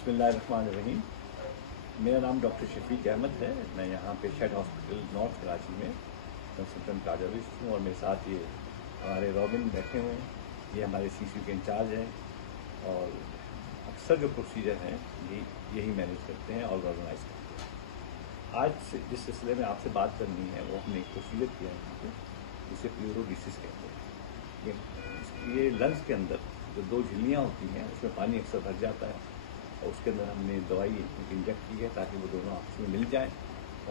बिस्मिल्लाहिर्रहमानिर्रहीम। मेरा नाम डॉक्टर शफीक अहमद है। मैं यहाँ पे शेड हॉस्पिटल नॉर्थ कराची में कंसल्टेंट कार्डियोलॉजिस्ट हूँ और मेरे साथ ये हमारे रॉबिन बैठे हुए हैं। ये हमारे सीसीयू के इंचार्ज हैं और अक्सर जो प्रोसीजर हैं यही मैनेज करते हैं और ऑर्गेनाइज करते हैं। आज से जिस सिलसिले में आपसे बात करनी है वो हमने एक प्रोसीजर किया है यहाँ पे, जिसे प्लूरोडिसिस कहते हैं। ये लंग्स के अंदर जो दो झिल्लियाँ होती हैं उसमें पानी अक्सर भर जाता है और उसके अंदर हमने दवाई इंजेक्ट की है ताकि वो दोनों आपस में मिल जाएं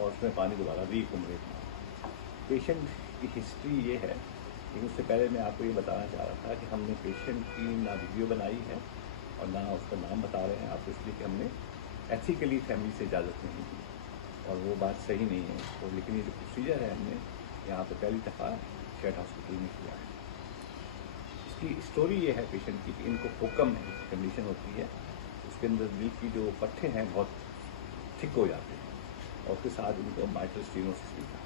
और उसमें पानी दोबारा रीअकोमोडेट ना हो। पेशेंट की हिस्ट्री ये है, लेकिन उससे पहले मैं आपको ये बताना चाह रहा था कि हमने पेशेंट की ना वीडियो बनाई है और ना उसका नाम बता रहे हैं आपको, इसलिए कि हमने एथिकली फैमिली से इजाज़त नहीं दी और वो बात सही नहीं है। तो लेकिन ये जो प्रोसीजर है हमने यहाँ पर पहली दफ़ा शेड हॉस्पिटल में किया है। इसकी स्टोरी ये है पेशेंट की कि इनको हुक्म है, कंडीशन होती है उसके अंदर दिल की जो पट्टे हैं बहुत थिक हो जाते हैं और उसके साथ उनको माइट्रल स्टेनोसिस भी था।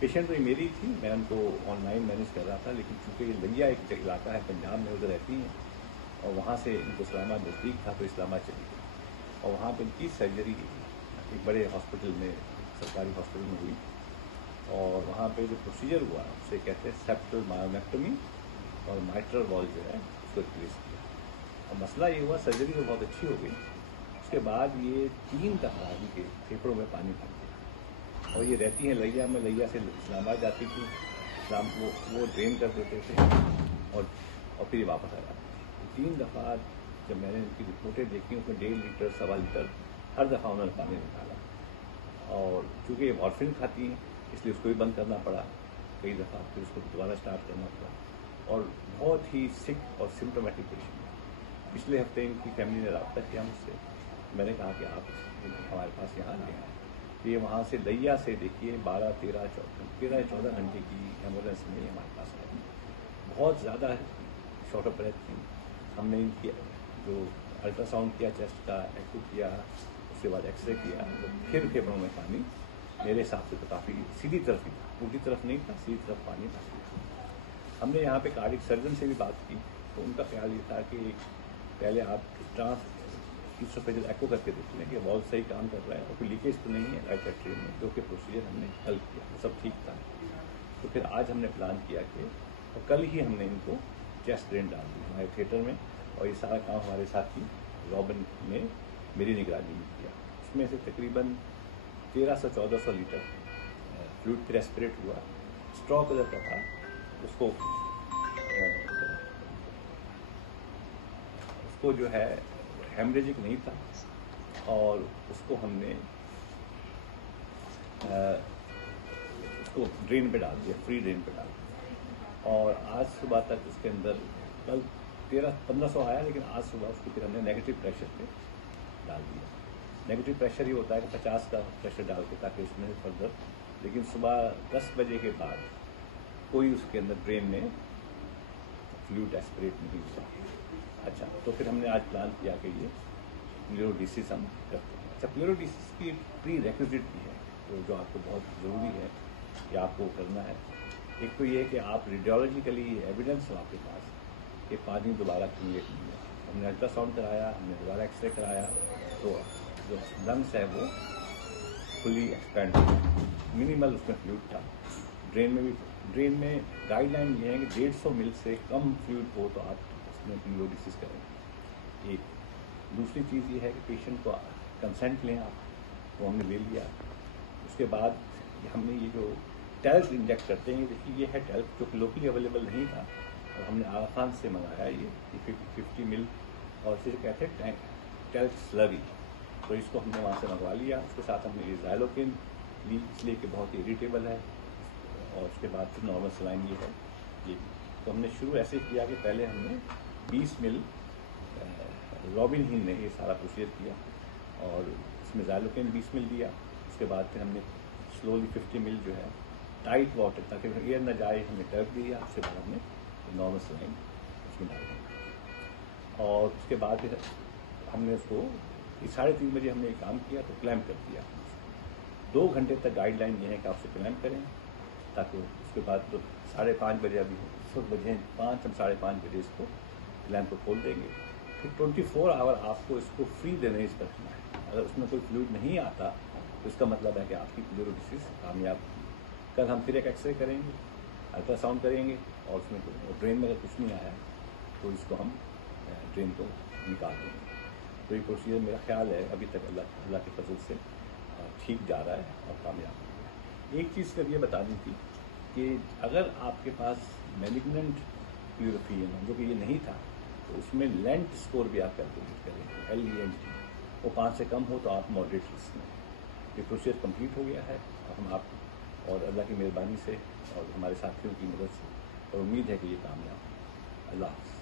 पेशेंट तो मेरी थी, मैं उनको ऑनलाइन मैनेज कर रहा था, लेकिन चूँकि ये लिया एक इलाका है पंजाब में, उधर रहती हैं और वहाँ से इनको इस्लामाबाद नज़दीक था तो इस्लामाबाद चली गई और वहाँ पर इनकी सर्जरी एक बड़े हॉस्पिटल में, सरकारी हॉस्पिटल में हुई और वहाँ पे जो प्रोसीजर हुआ उसे कहते हैं सेप्टल मायोमेक्टोमी और माइट्रल वॉल जो है उसको रिप्लेस किया। और मसला ये हुआ, सर्जरी तो बहुत अच्छी हो गई, उसके बाद ये 3 दफ़ा इनके फेफड़ों में पानी भर गया और ये रहती हैं लैया में, लैया से इस्लामाबाद जाती थी, इस्लाम वो ड्रेन कर देते थे और फिर ये वापस आ जाती थी। 3 दफ़ा जब मैंने इनकी रिपोर्टें देखी उसमें 1.5 लीटर 1.25 लीटर हर दफ़ा उन्होंने पानी निकाला और चूँकि ये मॉर्फिन खाती हैं इसलिए उसको भी बंद करना पड़ा कई दफ़ा, फिर उसको दोबारा स्टार्ट करना पड़ा और बहुत ही सिक और सिम्टोमेटिक पेशेंट है। पिछले हफ्ते इनकी फैमिली ने रब्ता किया मुझसे, मैंने कहा कि आप हमारे पास यहाँ ले आए। तो ये वहाँ से लैया से देखिए 13-14 घंटे की एम्बुलेंस में हमारे पास आई। बहुत ज़्यादा शॉर्ट ऑफ ब्रेथ थी। हमने इनकी जो अल्ट्रासाउंड किया चेस्ट का, एक्सरे किया, उसके बाद एक्सरे किया तो फिर फेफड़ों में पानी मेरे हिसाब से तो काफ़ी सीधी तरफ ही था, उल्टी तरफ नहीं था, सीधी तरफ पानी था। हमने यहाँ पे कार्डिक सर्जन से भी बात की तो उनका ख्याल ये था कि पहले आप ट्रांसइसोफेजियल एको करके देख लें कि वॉल्व सही काम कर रहा है और कोई लीकेज तो नहीं है राइट एट्रियम में, जो कि प्रोसीजर हमने कल किया, सब ठीक था। तो फिर आज हमने प्लान किया कि और कल ही हमने इनको चेस्ट ड्रेन डाल दी हमारे थिएटर में और ये सारा काम हमारे साथ ही रॉबिन ने मेरी निगरानी में किया। उसमें से तकरीबन 1300-1400 लीटर फ्लूइड रेस्पिरेट हुआ। स्ट्रोक अगर का था उसको जो है हेमरेजिक नहीं था और उसको हमने उसको ड्रेन पे डाल दिया, फ्री ड्रेन पे डाल दिया और आज सुबह तक उसके अंदर कल 1300-1500 आया, लेकिन आज सुबह उसको फिर हमने नेगेटिव प्रेशर पे डाल दिया। नेगेटिव प्रेशर ही होता है कि 50 का प्रेशर डाल के ताकि उसमें फर्दर, लेकिन सुबह 10 बजे के बाद कोई उसके अंदर ड्रेन में फ्लूइड एस्पिरेट नहीं हुआ। अच्छा, तो फिर हमने आज प्लान किया कि ये प्लूरोडिसिस हम करते हैं। अच्छा, प्लूरोडिसिस की प्री रेक्विजिट भी है तो जो आपको बहुत ज़रूरी है कि आपको करना है। एक तो ये कि आप रेडियोलॉजिकली एविडेंस हो आपके पास कि पानी दोबारा एक्यूमुलेट नहीं हुआ। हमने अल्ट्रासाउंड कराया, हमने दोबारा एक्सरे कराया तो जो लंग्स है वो फुली एक्सपैंड हो, मिनिमल उसमें फ्लूइड था। ड्रेन में गाइडलाइन ये है कि 150 मिल से कम फ्लूइड हो तो आप उसमें प्लूरोडिसिस करें। एक दूसरी चीज़ ये है कि पेशेंट को कंसेंट लें आप, वो हमने ले लिया। उसके बाद हमने ये जो टेल्क इंजेक्ट करते हैं, देखिए ये है टेल्क जो कि लोकली अवेलेबल नहीं था और हमने आगा खान से मंगाया ये 50 मिल और फिर कहते हैं टेल्क स्लरी, तो इसको हमने वहाँ से मंगवा लिया। उसके साथ हमने ये ज़ाइलोकेन ली इसलिए कि बहुत इरिटेबल है और उसके बाद फिर नॉर्मल सलाइन ये है ये। तो हमने शुरू ऐसे किया कि पहले हमने 20 मिल रॉबिन ही ने ये सारा प्रोसीजर किया और इसमें ज़ाइलोकेन 20 मिल दिया। उसके बाद फिर हमने स्लोली 50 मिल जो है टाइट वाटर ताकि एयर न जाए हमने टर्क दिया। उसके बाद हमने नॉर्मल सलाइन उसमें डाल दी और उसके बाद फिर हमने उसको 3:30 बजे हमने ये काम किया तो क्लैम्प कर दिया। 2 घंटे तक गाइडलाइन ये है कि आप उसे क्लैम्प करें ताकि उसके बाद तो 5:30 बजे, अभी इस वक्त बजे 5, हम 5:30 बजे इसको लैम्प को खोल देंगे फिर 24 आवर आपको इसको फ्री ड्रेनेज पर रखना है। अगर उसमें कोई फ्लूइड नहीं आता तो इसका मतलब है कि आपकी क्लोरोलिसिस कामयाब होगी। कल हम फिर एक एक्सरे करेंगे, अल्ट्रासाउंड करेंगे और उसमें ड्रेन में अगर कुछ नहीं आया तो इसको हम ड्रेन को निकाल देंगे। तो ये प्रोसीजर मेरा ख्याल है अभी तक अल्लाह के फजल से ठीक जा रहा है और कामयाब हो गया है। एक चीज़ कल ये बता दी थी कि अगर आपके पास मैलिग्नेंट प्यूरिफियन जो कि ये नहीं था तो उसमें लेंट स्कोर भी आप कैलकुलेट करेंगे, LENT, वो 5 से कम हो तो आप मॉडरेट रिस्क में। ये प्रोसेस कंप्लीट हो गया है और हम आप और अल्लाह की मेहरबानी से और हमारे साथियों की मदद से और उम्मीद है कि ये कामयाब हो। अल्लाह हाफ़िज़।